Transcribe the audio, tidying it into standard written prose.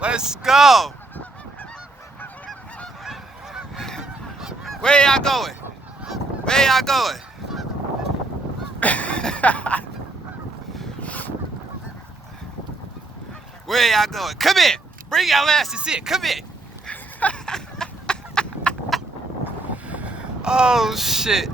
Let's go. Where y'all going? Where y'all going? Where y'all going? Come here. Bring y'all asses in. Come here. Oh shit.